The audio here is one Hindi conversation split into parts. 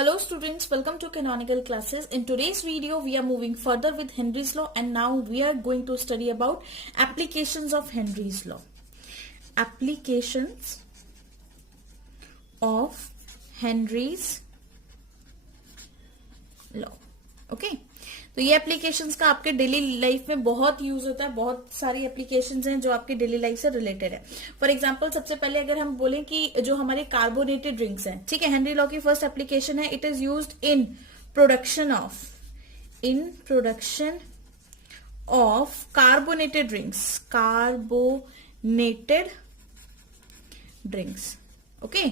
Hello students, welcome to Canonical Classes. In today's video, we are moving further with Henry's Law and now we are going to study about applications of Henry's Law. Applications of Henry's Law. Okay. तो ये एप्लीकेशंस का आपके डेली लाइफ में बहुत यूज होता है. बहुत सारी एप्लीकेशंस हैं जो आपके डेली लाइफ से रिलेटेड है. फॉर एग्जांपल सबसे पहले अगर हम बोलें कि जो हमारे कार्बोनेटेड ड्रिंक्स हैं, ठीक है, हेनरी लॉ की फर्स्ट एप्लीकेशन है. It is used in production of carbonated drinks. Okay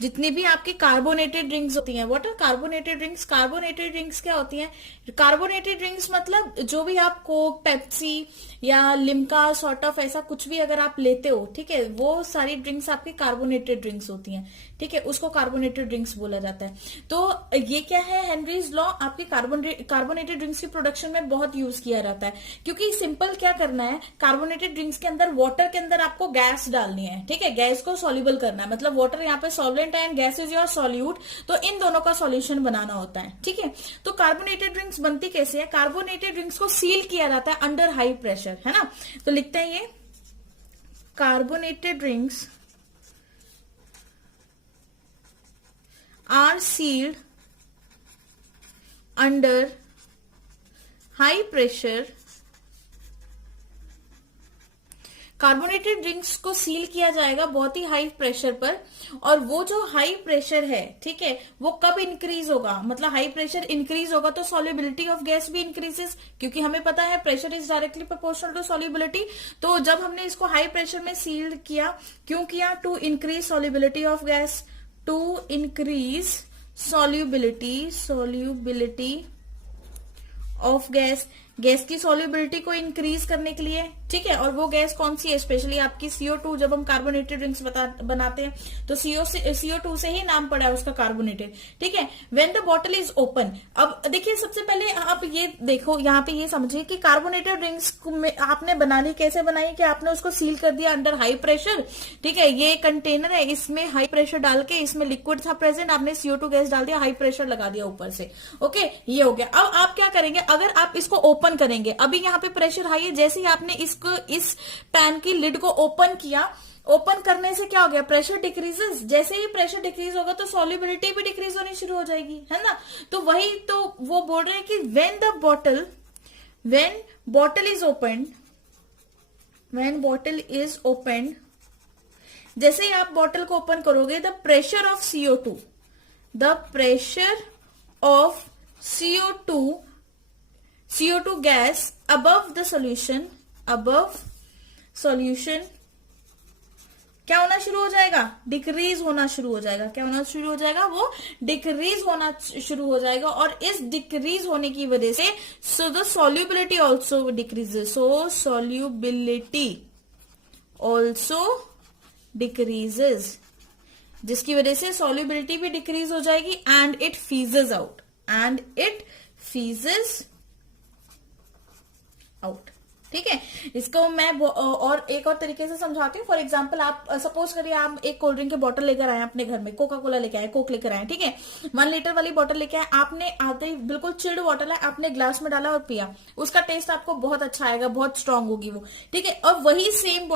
जितनी भी आपकी कार्बोनेटेड ड्रिंक्स होती हैं. What are carbonated drinks? Carbonated drinks क्या होती हैं? कार्बोनेटेड ड्रिंक्स मतलब जो भी आप कोक, पेप्सी या लिम्का सॉर्ट ऑफ ऐसा कुछ भी अगर आप लेते हो, ठीक है, वो सारी ड्रिंक्स आपकी कार्बोनेटेड ड्रिंक्स होती हैं. ठीक है, उसको कार्बोनेटेड ड्रिंक्स बोला जाता है. तो ये क्या है? हेनरीज लॉ आपकी कार्बोनेटेड ड्रिंक्स की प्रोडक्शन में बहुत यूज किया जाता है. क्योंकि सिंपल क्या करना है, कार्बोनेटेड ड्रिंक्स के अंदर वाटर के अंदर आपको गैस डालनी है. ठीक है, गैस को सॉल्युबल करना है. मतलब वाटर यहाँ पे सॉल्वेंट है and gas is your solute. तो इन दोनों का सॉल्यूशन बनाना होता है. ठीक है, तो कार्बोनेटेड ड्रिंक्स बनती कैसे है? कार्बोनेटेड ड्रिंक्स को सील किया जाता है अंडर हाई प्रेशर, है ना. तो लिखते हैं ये carbonated drinks are sealed under high pressure. Carbonated drinks को सील किया जाएगा बहुत ही हाई प्रेशर पर. और वो जो हाई प्रेशर है, ठीक है, वो कब इंक्रीज होगा? मतलब हाई प्रेशर इंक्रीज होगा तो सॉल्युबिलिटी ऑफ गैस भी इंक्रीजेस, क्योंकि हमें पता है pressure is directly proportional to solubility. तो जब हमने इसको हाई प्रेशर में सील किया, क्यों किया? To increase solubility of gas, to increase solubility of gas की सॉल्युबिलिटी को इंक्रीज करने के लिए. ठीक है, और वो गैस कौन सी है? स्पेशली आपकी CO2. जब हम कार्बोनेटेड ड्रिंक्स बनाते हैं तो CO2 से ही नाम पड़ा है उसका कार्बोनेटेड. ठीक है, when the bottle is open. अब देखिए सबसे पहले आप ये देखो, यहाँ पे ये समझिए कि कार्बोनेटेड ड्रिंक्स में आपने बनानी कैसे बनाई कि आपने उसको सील कर दिया अंडर हाई प्रेशर. ठीक है, ये कंटेनर है, इसमें हाई प्रेशर डाल के, इसमें लिक्विड था प्रेजेंट, आपने CO2 गैस डाल दिया, हाई प्रेशर लगा दिया ऊपर से. ओके, ये हो गया. अब आप क्या करेंगे? अगर आप इसको ओपन करेंगे, अभी यहाँ पे प्रेशर हाई है, जैसे ही आपने इस पैन की लिड को ओपन किया, ओपन करने से क्या हो गया? Pressure decreases. जैसे ही प्रेशर डिक्रीज होगा तो सॉल्युबिलिटी भी डिक्रीज होनी शुरू हो जाएगी, है ना. तो वही तो वो बोल रहे हैं कि व्हेन बॉटल इज ओपन, जैसे ही आप बॉटल को ओपन करोगे, the pressure of CO2 gas above solution क्या होना शुरू हो जाएगा? डिक्रीज होना शुरू हो जाएगा. क्या होना शुरू हो जाएगा? वो डिक्रीज होना शुरू हो जाएगा. और इस डिक्रीज होने की वजह से so the solubility also decreases. So solubility also decreases, जिसकी वजह से सॉल्युबिलिटी भी डिक्रीज हो जाएगी एंड इट फीजेस आउट. ठीक है, इसको मैं और एक और तरीके से समझाती हूँ. फॉर एग्जांपल, आप सपोज करिए आप एक कोल्ड ड्रिंक के बॉटल लेकर आए अपने घर में, कोका कोला लेकर आए, कोक लेकर आए. ठीक है, 1 लीटर वाली बॉटल लेकर आए, आपने आते ही बिल्कुल चिल्ड बॉटल है, आपने ग्लास में डाला और पिया. उसका टेस्ट आपको बहुत अच्छा आएगा, बहुत स्ट्रांग होगी वो. ठीक है, और वही सेम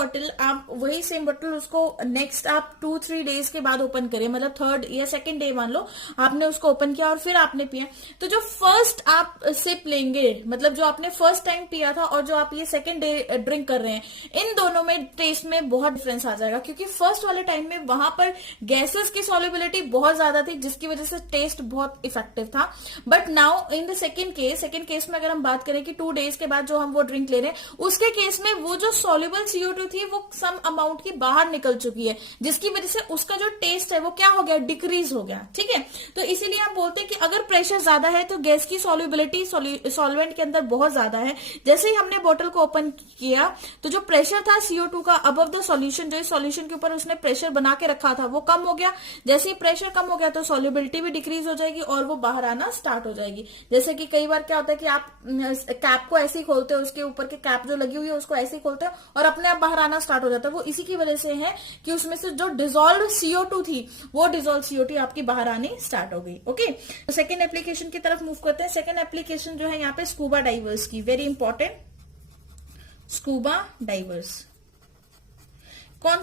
बॉटल उसको नेक्स्ट आप 2-3 डेज के बाद ओपन करें, मतलब 3rd या 2nd डे मान लो आपने उसको ओपन किया और फिर आपने पिया. तो जो फर्स्ट आप सिप लेंगे, मतलब जो आपने फर्स्ट टाइम पिया था और जो आप ये सेकेंड डे ड्रिंक कर रहे हैं, इन दोनों में टेस्ट में बहुत डिफरेंस आ जाएगा. क्योंकि फर्स्ट वाले टाइम में वहां पर गैसेस की सॉल्युबिलिटी बहुत ज्यादा थी, जिसकी वजह से टेस्ट बहुत इफेक्टिव था. But now in the second case में अगर हम बात करें कि 2 डेज के बाद जो हम वो ड्रिंक ले रहे हैं, उसके केस में वो जो सॉल्युबल CO2 थी वो सम अमाउंट की बाहर निकल चुकी है, जिसकी वजह से उसका जो टेस्ट है वो क्या हो गया? डिक्रीज हो गया. ठीक है, तो इसीलिए हम बोलते हैं कि अगर प्रेशर ज्यादा है तो गैस की सॉल्युबिलिटी सॉल्वेंट के अंदर बहुत ज्यादा है. जैसे ही हमने बॉटल को ओपन किया तो जो प्रेशर था CO2 का अबव द सॉल्यूशन, जो इस सॉल्यूशन के ऊपर उसने प्रेशर बना के रखा था वो कम हो गया। जैसे ही प्रेशर कम हो गया तो सॉल्युबिलिटी भी डिक्रीज हो जाएगी और वो बाहर आना स्टार्ट हो जाएगी। जैसे कि कई बार क्या होता है कि आप कैप को ऐसे ही खोलते हो, उसके ऊपर के कैप जो लगी हुई है उसको ऐसे ही खोलते हो और अपने आप बाहर आना स्टार्ट हो जाता है। वो इसी की वजह से है कि उसमें से जो डिजोल्व CO2 थी वो डिजोल्व CO2 आपकी बाहर आनी स्टार्ट हो गई। ओके, तो सेकेंड एप्लीकेशन की तरफ मूव करते हैं। सेकेंड एप्लीकेशन जो है यहाँ पे स्कूबा डाइवर्स की, वेरी इंपॉर्टेंट, स्कूबा डाइवर्स। कौन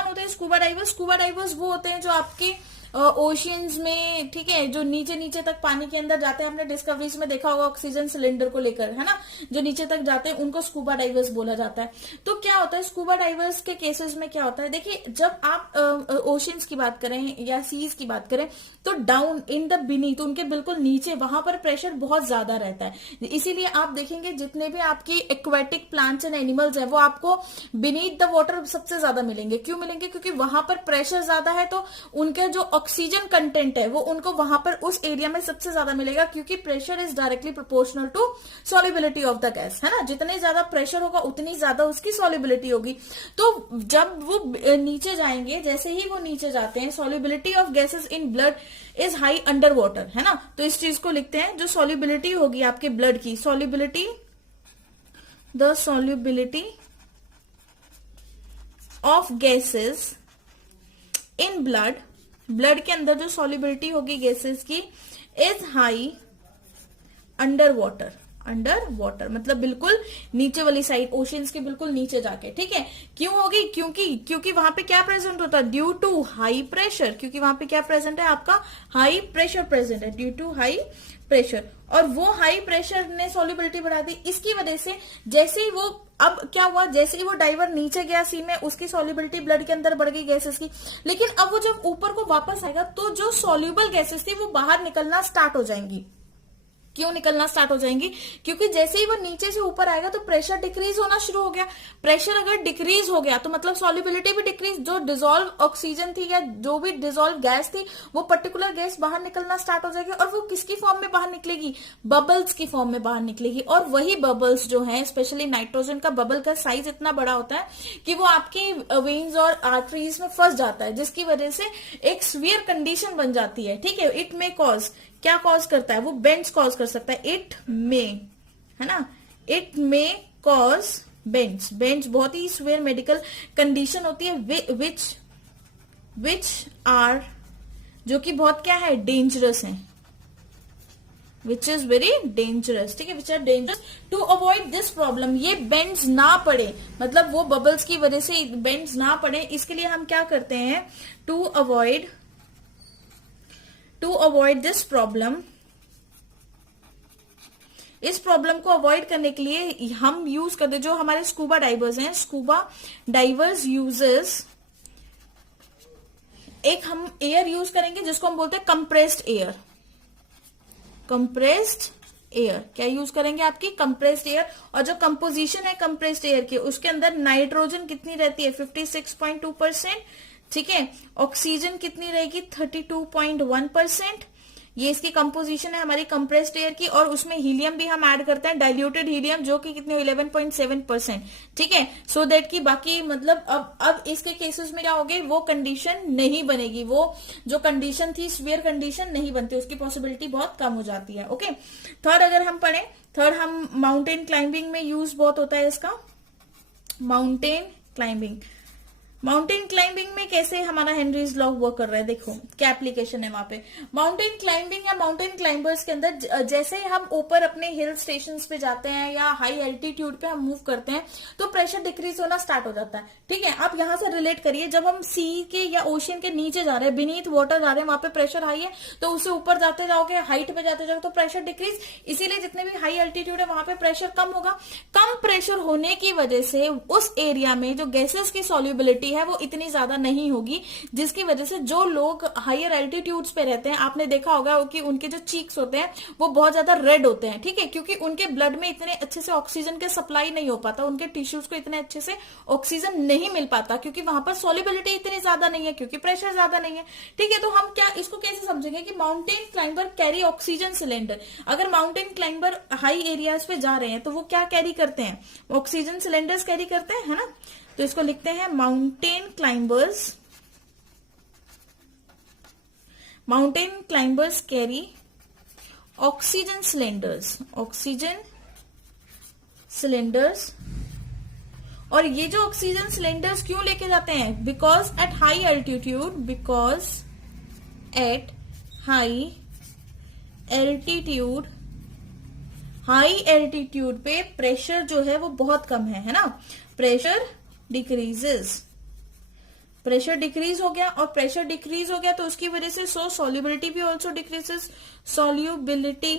होते हैं स्कूबा डाइवर्स? स्कूबा डाइवर्स वो होते हैं जो आपके ओशियंस में, ठीक है, जो नीचे नीचे तक पानी के अंदर जाते हैं। हमने डिस्कवरीज में देखा होगा ऑक्सीजन सिलेंडर को लेकर, है ना, जो नीचे तक जाते हैं उनको स्कूबा डाइवर्स बोला जाता है। तो क्या होता है स्कूबा डाइवर्स के केसेस में क्या होता है, देखिए जब आप ओशियंस की बात करें या सीज की बात करें तो डाउन इन द बीनीथ, उनके बिल्कुल नीचे, वहां पर प्रेशर बहुत ज्यादा रहता है। इसीलिए आप देखेंगे जितने भी आपकी एक्वेटिक प्लांट्स एंड एनिमल्स है वो आपको बीनीथ द वाटर सबसे ज्यादा मिलेंगे। क्यों मिलेंगे? क्योंकि वहां पर प्रेशर ज्यादा है तो उनके जो ऑक्सीजन कंटेंट है वो उनको वहां पर उस एरिया में सबसे ज्यादा मिलेगा, क्योंकि pressure is directly proportional to solubility of the gas, है ना। जितने ज्यादा प्रेशर होगा उतनी ज्यादा उसकी सॉल्युबिलिटी होगी। तो जब वो नीचे जाएंगे, जैसे ही वो नीचे जाते हैं, solubility of gases in blood is high under water, है ना। तो इस चीज को लिखते हैं, जो सॉल्युबिलिटी होगी आपके ब्लड की, solubility, the solubility of gases in blood, blood के अंदर जो सॉल्युबिलिटी होगी गैसेस की is high under water. Under water मतलब बिल्कुल नीचे वाली साइड, ओशियंस के बिल्कुल नीचे जाके, ठीक है। क्यों होगी? क्योंकि वहां पे क्या प्रेजेंट होता है? ड्यू टू हाई प्रेशर, क्योंकि वहां पे क्या प्रेजेंट है? आपका हाई प्रेशर प्रेजेंट है, ड्यू टू हाई प्रेशर। और वो हाई प्रेशर ने सॉल्युबिलिटी बढ़ा दी। इसकी वजह से जैसे ही वो, अब क्या हुआ, जैसे ही वो डाइवर नीचे गया सी में, उसकी सॉल्युबिलिटी ब्लड के अंदर बढ़ गई गैसेस की। लेकिन अब वो जब ऊपर को वापस आएगा तो जो सॉल्युबल गैसेस थी वो बाहर निकलना स्टार्ट हो जाएंगी। क्यों निकलना स्टार्ट हो जाएंगी? क्योंकि जैसे ही वो नीचे से ऊपर आएगा तो प्रेशर डिक्रीज होना शुरू हो गया। प्रेशर अगर डिक्रीज हो गया तो मतलब सॉल्युबिलिटी भी डिक्रीज, जो डिजोल्व ऑक्सीजन थी या जो भी डिजोल्व गैस थी वो पर्टिकुलर गैस बाहर निकलना स्टार्ट हो जाएगी। और वो किसकी फॉर्म में बाहर निकलेगी? बबल्स की फॉर्म में बाहर निकलेगी। और वही बबल्स जो है, स्पेशली नाइट्रोजन का बबल का साइज इतना बड़ा होता है कि वो आपके वेन्स और आर्टरीज में फंस जाता है, जिसकी वजह से एक सीवियर कंडीशन बन जाती है, ठीक है। इट मे कॉज, क्या कॉज करता है? वो बेंड्स कॉज कर सकता है। इट मे, है ना, it may cause bends. Bends बहुत ही सीवियर मेडिकल कंडीशन होती है विच आर, जो कि बहुत क्या है, डेंजरस है, विच इज वेरी डेंजरस, ठीक है, which are dangerous. To avoid this problem, ये बेंड्स ना पड़े, मतलब वो बबल्स की वजह से बेंड्स ना पड़े, इसके लिए हम क्या करते हैं? टू अवॉइड दिस प्रॉब्लम, इस प्रॉब्लम को अवॉइड करने के लिए हम यूज करते, जो हमारे स्कूबा डाइवर्स हैं, स्कूबा डाइवर्स यूजेस, एक हम एयर यूज करेंगे जिसको हम बोलते हैं कंप्रेस्ड एयर। कंप्रेस्ड एयर क्या यूज करेंगे? आपकी कंप्रेस्ड एयर। और जो कंपोजिशन है कंप्रेस्ड एयर की, उसके अंदर नाइट्रोजन कितनी रहती है? 56.2%, ठीक है। ऑक्सीजन कितनी रहेगी? 32.1%। ये इसकी कंपोजिशन है हमारी कंप्रेस्ड एयर की। और उसमें हीलियम भी हम ऐड करते हैं, डाइल्यूटेड हीलियम, जो कि कितने 11.7%, ठीक है। सो दैट की बाकी मतलब अब इसके केसेस में क्या होगे, वो कंडीशन नहीं बनेगी, वो जो कंडीशन थी सीवियर कंडीशन नहीं बनती, उसकी पॉसिबिलिटी बहुत कम हो जाती है। ओके, थर्ड अगर हम पढ़ें, थर्ड हम माउंटेन क्लाइंबिंग में यूज बहुत होता है इसका, माउंटेन क्लाइंबिंग। माउंटेन क्लाइंबिंग में कैसे हमारा हेनरीज लॉ वर्क कर रहा है, देखो क्या एप्लीकेशन है वहां पे। माउंटेन क्लाइंबिंग या माउंटेन क्लाइंबर्स के अंदर जैसे हम ऊपर अपने हिल स्टेशंस पे जाते हैं या हाई एल्टीट्यूड पे हम मूव करते हैं तो प्रेशर डिक्रीज होना स्टार्ट हो जाता है, ठीक है। आप यहां से रिलेट करिए, जब हम सी के या ओशियन के नीचे जा रहे हैं, बीनीथ वाटर जा रहे हैं, वहां पे प्रेशर हाई है, तो उससे ऊपर जाते जाओगे, हाइट पे जाते जाओगे तो प्रेशर डिक्रीज। इसीलिए जितने भी हाई एल्टीट्यूड है वहां पे प्रेशर कम होगा। कम प्रेशर होने की वजह से उस एरिया में जो गैसेस की सॉल्युबिलिटी सॉल्युबिलिटी है वो इतनी ज्यादा नहीं होगी, जिसकी वजह से जो लोग हायर एल्टीट्यूड्स पे रहते हैं, आपने देखा होगा कि उनके जो चीक्स होते हैं वो बहुत ज्यादा रेड होते हैं, ठीक है, क्योंकि उनके ब्लड में इतने अच्छे से ऑक्सीजन के सप्लाई नहीं हो पाता, उनके टिश्यूज को इतने अच्छे से ऑक्सीजन नहीं मिल पाता, क्योंकि वहां पर सॉल्युबिलिटी इतनी ज्यादा नहीं है, क्योंकि प्रेशर ज्यादा नहीं है, ठीक है। तो हम क्या इसको कैसे समझेंगे कि mountain climber carry oxygen cylinder. अगर माउंटेन क्लाइंबर हाई एरियाज पे जा रहे हैं तो वो क्या कैरी करते हैं, ऑक्सीजन सिलेंडर्स कैरी करते हैं, है ना। तो इसको लिखते हैं mountain climbers carry oxygen cylinders. और ये जो ऑक्सीजन सिलेंडर्स क्यों लेके जाते हैं, बिकॉज एट हाई एल्टीट्यूड पे प्रेशर जो है वो बहुत कम है ना, प्रेशर डिक्रीज हो गया, और प्रेशर डिक्रीज हो गया तो उसकी वजह से सॉल्युबिलिटी भी ऑल्सो डिक्रीजेस, सॉल्युबिलिटी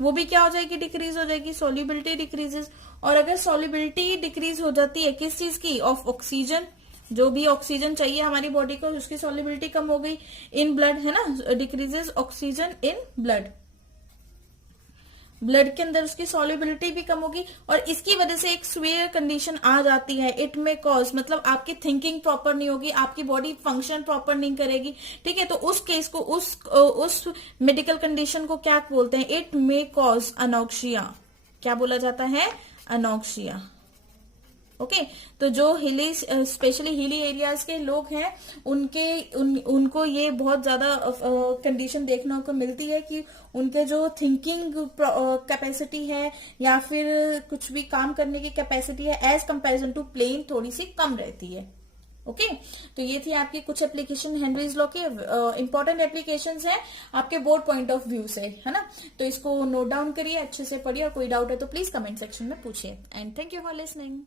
वो भी क्या हो जाएगी, डिक्रीज हो जाएगी, सॉल्युबिलिटी डिक्रीजेस। और अगर सॉल्युबिलिटी डिक्रीज हो जाती है किस चीज की, ऑफ ऑक्सीजन, जो भी ऑक्सीजन चाहिए हमारी बॉडी को उसकी सॉल्युबिलिटी कम हो गई इन ब्लड, है ना, डिक्रीजेस ऑक्सीजन इन ब्लड के अंदर उसकी सॉल्युबिलिटी भी कम होगी, और इसकी वजह से एक स्वेयर कंडीशन आ जाती है। इट में कॉज मतलब आपकी थिंकिंग प्रॉपर नहीं होगी, आपकी बॉडी फंक्शन प्रॉपर नहीं करेगी, ठीक है। तो उस केस को उस मेडिकल कंडीशन को क्या बोलते हैं, इट मे कॉज अनॉक्सिया। क्या बोला जाता है, अनॉक्सिया। ओके तो जो स्पेशली हिली एरियाज के लोग हैं उनको ये बहुत ज्यादा कंडीशन देखने को मिलती है कि उनके जो थिंकिंग कैपेसिटी है या फिर कुछ भी काम करने की कैपेसिटी है एज कंपैरिजन टू प्लेन थोड़ी सी कम रहती है। ओके तो ये थी आपकी कुछ एप्लीकेशन हेनरीज लॉ के, इंपॉर्टेंट एप्लीकेशंस हैं आपके बोर्ड पॉइंट ऑफ व्यू से, है ना। तो इसको नोट डाउन करिए, अच्छे से पढ़िए, और कोई डाउट है तो प्लीज कमेंट सेक्शन में पूछिए। And thank you for listening.